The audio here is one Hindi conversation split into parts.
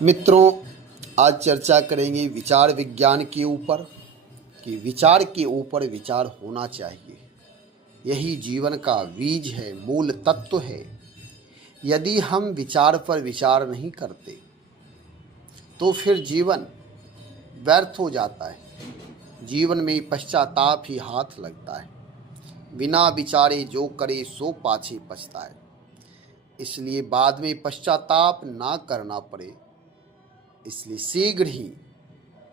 मित्रों, आज चर्चा करेंगे विचार विज्ञान के ऊपर कि विचार के ऊपर विचार होना चाहिए। यही जीवन का बीज है, मूल तत्व है। यदि हम विचार पर विचार नहीं करते तो फिर जीवन व्यर्थ हो जाता है। जीवन में पश्चाताप ही हाथ लगता है। बिना विचारे जो करे सो पाछे पछता है। इसलिए बाद में पश्चाताप ना करना पड़े, इसलिए शीघ्र ही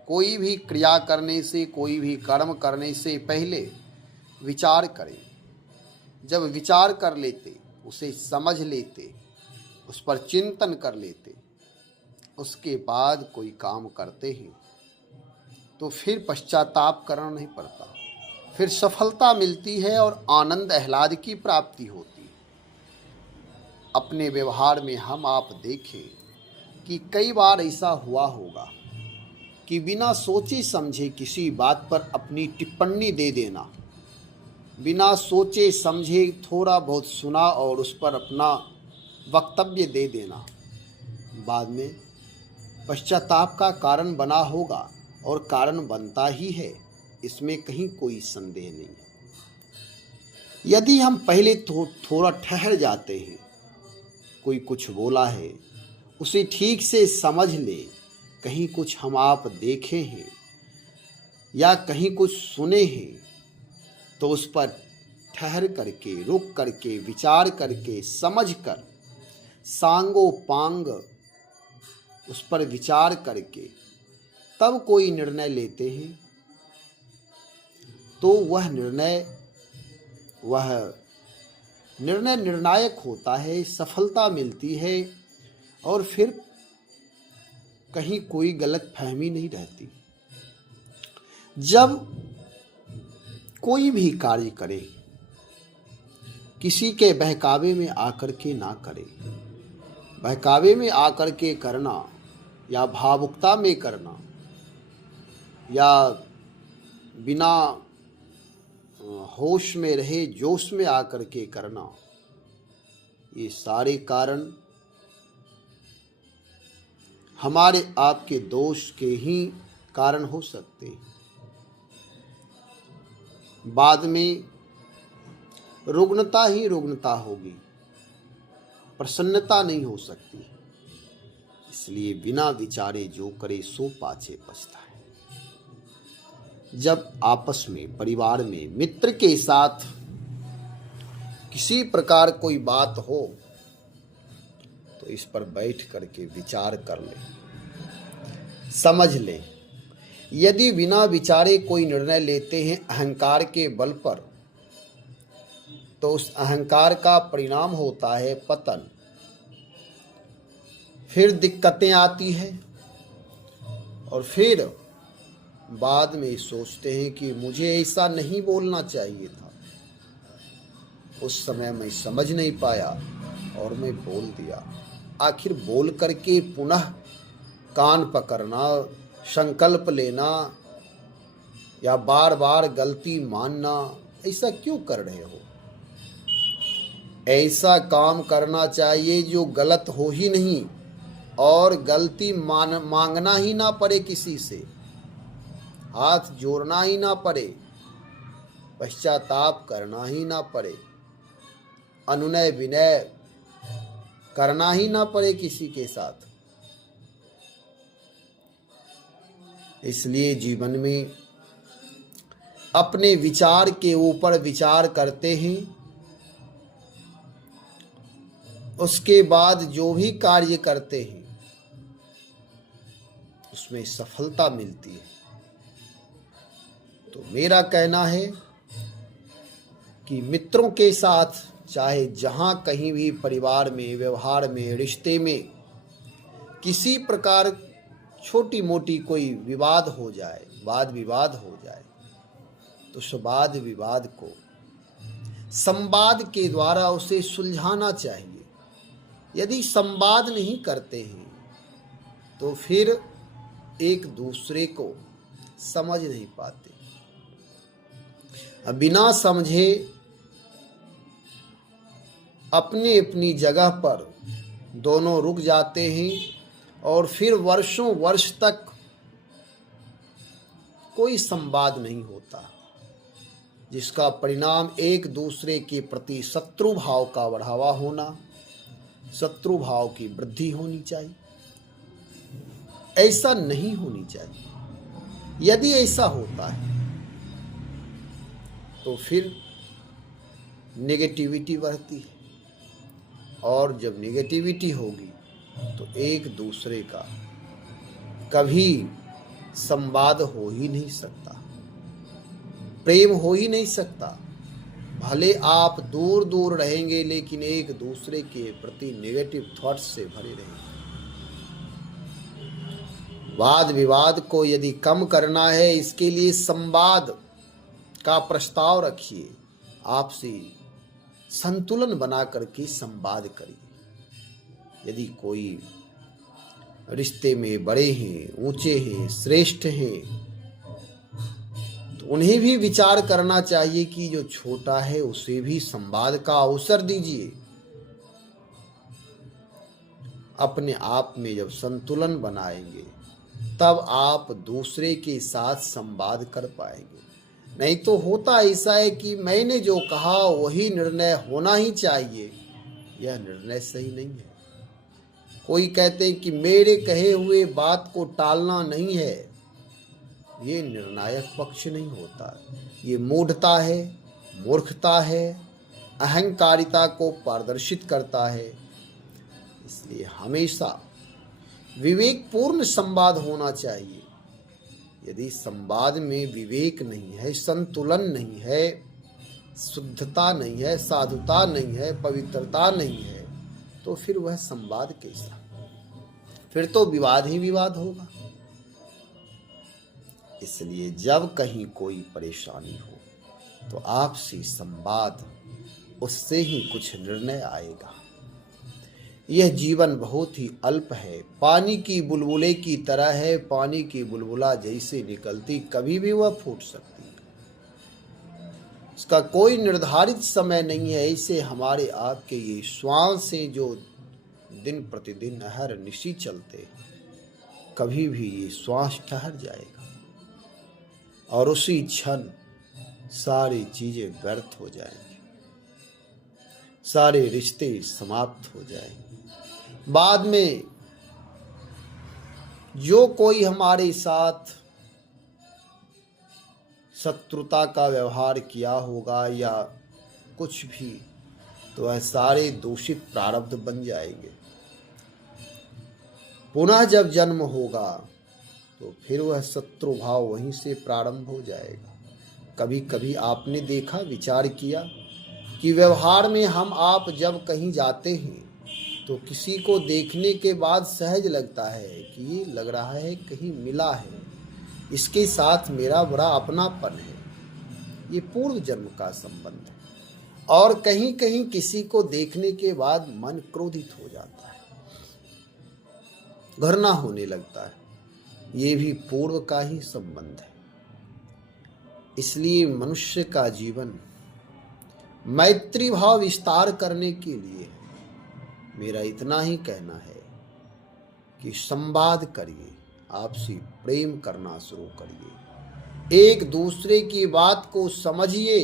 कोई भी क्रिया करने से, कोई भी कर्म करने से पहले विचार करें। जब विचार कर लेते, उसे समझ लेते, उस पर चिंतन कर लेते, उसके बाद कोई काम करते हैं तो फिर पश्चाताप करना नहीं पड़ता, फिर सफलता मिलती है और आनंद आह्लाद की प्राप्ति होती है। अपने व्यवहार में हम आप देखें कि कई बार ऐसा हुआ होगा कि बिना सोचे समझे किसी बात पर अपनी टिप्पणी दे देना, बिना सोचे समझे थोड़ा बहुत सुना और उस पर अपना वक्तव्य दे देना, बाद में पश्चाताप का कारण बना होगा और कारण बनता ही है, इसमें कहीं कोई संदेह नहीं। यदि हम पहले थोड़ा ठहर जाते हैं, कोई कुछ बोला है उसे ठीक से समझ ले, कहीं कुछ हम आप देखे हैं या कहीं कुछ सुने हैं तो उस पर ठहर करके, रुक करके, विचार करके, समझ कर, सांगो पांग उस पर विचार करके तब कोई निर्णय लेते हैं तो वह निर्णय निर्णायक होता है, सफलता मिलती है और फिर कहीं कोई गलत फहमी नहीं रहती। जब कोई भी कार्य करे, किसी के बहकावे में आकर के ना करे। बहकावे में आकर के करना या भावुकता में करना या बिना होश में रहे जोश में आकर के करना, ये सारे कारण हमारे आपके दोष के ही कारण हो सकते हैं। बाद में रुग्णता ही रुग्णता होगी, प्रसन्नता नहीं हो सकती। इसलिए बिना विचारे जो करे सो पाछे पछता है। जब आपस में, परिवार में, मित्र के साथ किसी प्रकार कोई बात हो तो इस पर बैठ करके विचार कर ले, समझ ले। यदि बिना विचारे कोई निर्णय लेते हैं अहंकार के बल पर तो उस अहंकार का परिणाम होता है पतन। फिर दिक्कतें आती हैं और फिर बाद में सोचते हैं कि मुझे ऐसा नहीं बोलना चाहिए था, उस समय मैं समझ नहीं पाया और मैं बोल दिया। आखिर बोल करके पुनः कान पकड़ना, संकल्प लेना या बार बार गलती मानना, ऐसा क्यों कर रहे हो? ऐसा काम करना चाहिए जो गलत हो ही नहीं और गलती मांगना ही ना पड़े, किसी से हाथ जोड़ना ही ना पड़े, पश्चाताप करना ही ना पड़े, अनुनय विनय करना ही ना पड़े किसी के साथ। इसलिए जीवन में अपने विचार के ऊपर विचार करते हैं, उसके बाद जो भी कार्य करते हैं उसमें सफलता मिलती है। तो मेरा कहना है कि मित्रों के साथ, चाहे जहां कहीं भी, परिवार में, व्यवहार में, रिश्ते में किसी प्रकार छोटी मोटी कोई विवाद हो जाए, वाद विवाद हो जाए, तो उस वाद विवाद को संवाद के द्वारा उसे सुलझाना चाहिए। यदि संवाद नहीं करते हैं तो फिर एक दूसरे को समझ नहीं पाते। बिना समझे अपनी अपनी जगह पर दोनों रुक जाते हैं और फिर वर्षों वर्ष तक कोई संवाद नहीं होता, जिसका परिणाम एक दूसरे के प्रति शत्रु भाव का बढ़ावा होना, शत्रु भाव की वृद्धि होनी चाहिए। ऐसा नहीं होनी चाहिए। यदि ऐसा होता है तो फिर नेगेटिविटी बढ़ती है, और जब नेगेटिविटी होगी तो एक दूसरे का कभी संवाद हो ही नहीं सकता, प्रेम हो ही नहीं सकता। भले आप दूर दूर रहेंगे लेकिन एक दूसरे के प्रति नेगेटिव थॉट्स से भरे रहेंगे। वाद विवाद को यदि कम करना है, इसके लिए संवाद का प्रस्ताव रखिए, आपसी संतुलन बना करके संवाद करिए। यदि कोई रिश्ते में बड़े हैं, ऊंचे हैं, श्रेष्ठ हैं, तो उन्हें भी विचार करना चाहिए कि जो छोटा है उसे भी संवाद का अवसर दीजिए। अपने आप में जब संतुलन बनाएंगे तब आप दूसरे के साथ संवाद कर पाएंगे। नहीं तो होता ऐसा है कि मैंने जो कहा वही निर्णय होना ही चाहिए, यह निर्णय सही नहीं है। कोई कहते हैं कि मेरे कहे हुए बात को टालना नहीं है, ये निर्णायक पक्ष नहीं होता। ये मूढ़ता है, मूर्खता है, अहंकारिता को प्रदर्शित करता है। इसलिए हमेशा विवेकपूर्ण संवाद होना चाहिए। यदि संवाद में विवेक नहीं है, संतुलन नहीं है, शुद्धता नहीं है, साधुता नहीं है, पवित्रता नहीं है, तो फिर वह संवाद कैसा? फिर तो विवाद ही विवाद होगा। इसलिए जब कहीं कोई परेशानी हो तो आपसी संवाद, उससे ही कुछ निर्णय आएगा। यह जीवन बहुत ही अल्प है, पानी की बुलबुले की तरह है। पानी की बुलबुला जैसे निकलती कभी भी वह फूट सकती है, इसका कोई निर्धारित समय नहीं है। ऐसे हमारे आपके ये श्वास से जो दिन प्रतिदिन हर निशी चलते, कभी भी ये श्वास ठहर जाएगा और उसी क्षण सारी चीजें व्यर्थ हो जाएंगी, सारे रिश्ते समाप्त हो जाएंगे। बाद में जो कोई हमारे साथ शत्रुता का व्यवहार किया होगा या कुछ भी, तो वह सारे दूषित प्रारब्ध बन जाएंगे। पुनः जब जन्म होगा तो फिर वह शत्रु भाव वहीं से प्रारंभ हो जाएगा। कभी कभी आपने देखा, विचार किया कि व्यवहार में हम आप जब कहीं जाते हैं तो किसी को देखने के बाद सहज लगता है कि ये लग रहा है कहीं मिला है, इसके साथ मेरा बड़ा अपनापन है, ये पूर्व जन्म का संबंध है। और कहीं कहीं किसी को देखने के बाद मन क्रोधित हो जाता है, घृणा होने लगता है, ये भी पूर्व का ही संबंध है। इसलिए मनुष्य का जीवन मैत्री भाव विस्तार करने के लिए मेरा इतना ही कहना है कि संवाद करिए, आपसी प्रेम करना शुरू करिए, एक दूसरे की बात को समझिए।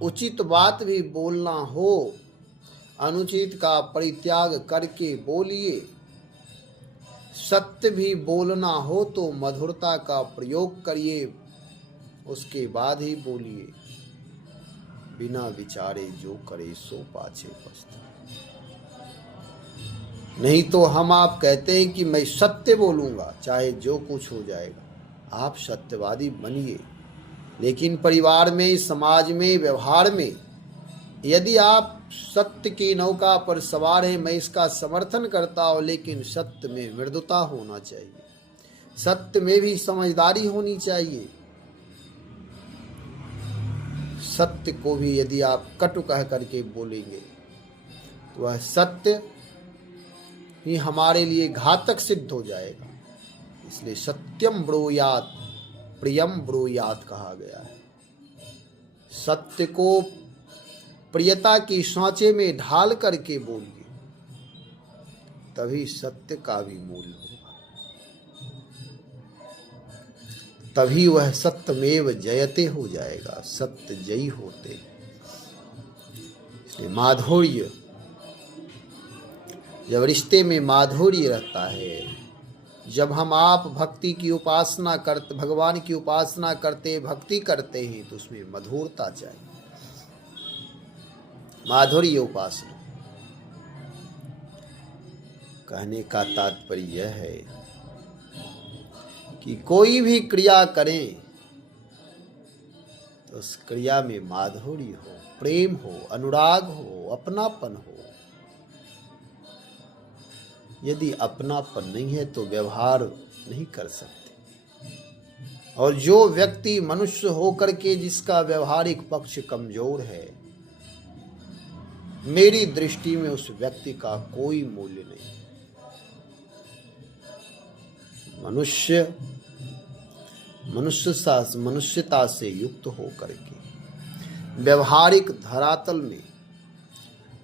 उचित बात भी बोलना हो, अनुचित का परित्याग करके बोलिए। सत्य भी बोलना हो तो मधुरता का प्रयोग करिए, उसके बाद ही बोलिए। बिना विचारे जो करे सो पाछे पछताए। नहीं तो हम आप कहते हैं कि मैं सत्य बोलूंगा चाहे जो कुछ हो जाएगा। आप सत्यवादी बनिए, लेकिन परिवार में, समाज में, व्यवहार में यदि आप सत्य की नौका पर सवार हैं, मैं इसका समर्थन करता हूं, लेकिन सत्य में मृदुता होना चाहिए, सत्य में भी समझदारी होनी चाहिए। सत्य को भी यदि आप कटु कह करके बोलेंगे तो वह सत्य ही हमारे लिए घातक सिद्ध हो जाएगा। इसलिए सत्यम ब्रूयात प्रियम ब्रूयात कहा गया है। सत्य को प्रियता की सांचे में ढाल करके बोलिए, तभी सत्य का भी मूल्य होगा, तभी वह सत्यमेव जयते हो जाएगा, सत्य जयी होते। इसलिए माधुर्य, जब रिश्ते में माधुर्य रहता है, जब हम आप भक्ति की उपासना करते, भगवान की उपासना करते, भक्ति करते हैं, तो उसमें मधुरता चाहिए, माधुर्य उपासना। कहने का तात्पर्य यह है कि कोई भी क्रिया करें तो उस क्रिया में माधुर्य हो, प्रेम हो, अनुराग हो, अपनापन हो। यदि अपनापन नहीं है तो व्यवहार नहीं कर सकते। और जो व्यक्ति मनुष्य होकर के जिसका व्यवहारिक पक्ष कमजोर है, मेरी दृष्टि में उस व्यक्ति का कोई मूल्य नहीं। मनुष्यता से युक्त होकर के व्यवहारिक धरातल में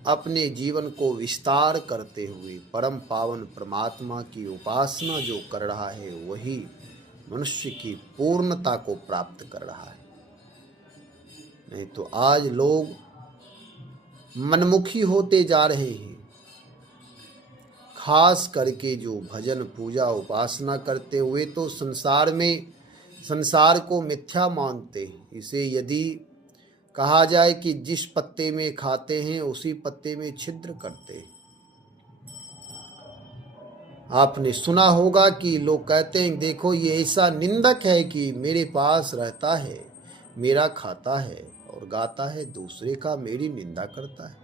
अपने जीवन को विस्तार करते हुए परम पावन परमात्मा की उपासना जो कर रहा है, वही मनुष्य की पूर्णता को प्राप्त कर रहा है। नहीं तो आज लोग मनमुखी होते जा रहे हैं। खास करके जो भजन पूजा उपासना करते हुए तो संसार को मिथ्या मानते हैं। इसे यदि कहा जाए कि जिस पत्ते में खाते हैं उसी पत्ते में छिद्र करते हैं। आपने सुना होगा कि लोग कहते हैं, देखो ये ऐसा निंदक है कि मेरे पास रहता है, मेरा खाता है और गाता है, दूसरे का मेरी निंदा करता है।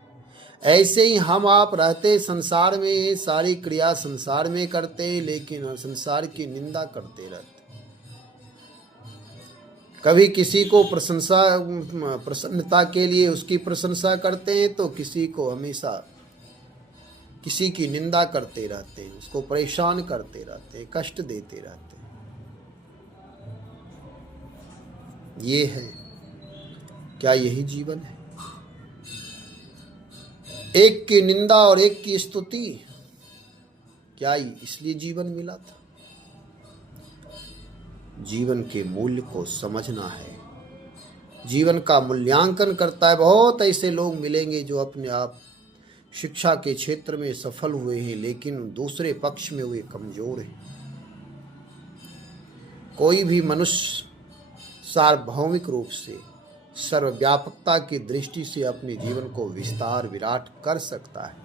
ऐसे ही हम आप रहते संसार में, सारी क्रिया संसार में करते, लेकिन संसार की निंदा करते रहते। कभी किसी को प्रसन्नता के लिए उसकी प्रशंसा करते हैं, तो किसी को हमेशा किसी की निंदा करते रहते हैं, उसको परेशान करते रहते हैं, कष्ट देते रहते हैं। ये है क्या? यही जीवन है? एक की निंदा और एक की स्तुति, क्या इसलिए जीवन मिला था? जीवन के मूल्य को समझना है, जीवन का मूल्यांकन करता है। बहुत ऐसे लोग मिलेंगे जो अपने आप शिक्षा के क्षेत्र में सफल हुए हैं, लेकिन दूसरे पक्ष में वे कमजोर हैं। कोई भी मनुष्य सार्वभौमिक रूप से सर्वव्यापकता की दृष्टि से अपने जीवन को विस्तार विराट कर सकता है।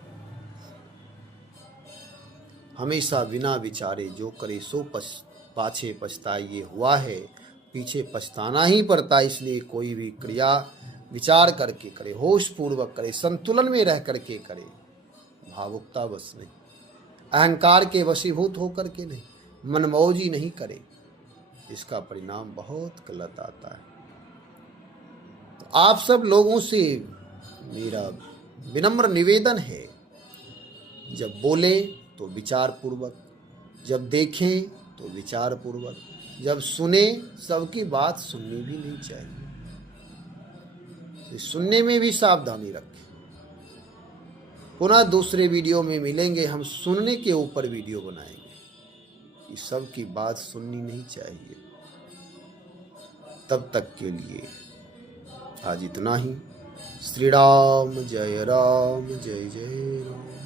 हमेशा बिना विचारे जो करे सो पाछे पछताए, ये हुआ है, पीछे पछताना ही पड़ता। इसलिए कोई भी क्रिया विचार करके करे, होश पूर्वक करे, संतुलन में रह करके करे, भावुकता बस नहीं, अहंकार के वशीभूत होकर के नहीं, मनमौजी नहीं करे। इसका परिणाम बहुत गलत आता है। तो आप सब लोगों से मेरा विनम्र निवेदन है, जब बोले तो विचार पूर्वक, जब देखें तो विचार पूर्वक, जब सुने, सबकी बात सुननी भी नहीं चाहिए, सुनने में भी सावधानी रखें। पुनः दूसरे वीडियो में मिलेंगे, हम सुनने के ऊपर वीडियो बनाएंगे। इस सब की बात सुननी नहीं चाहिए। तब तक के लिए आज इतना ही। श्री राम जय जय राम।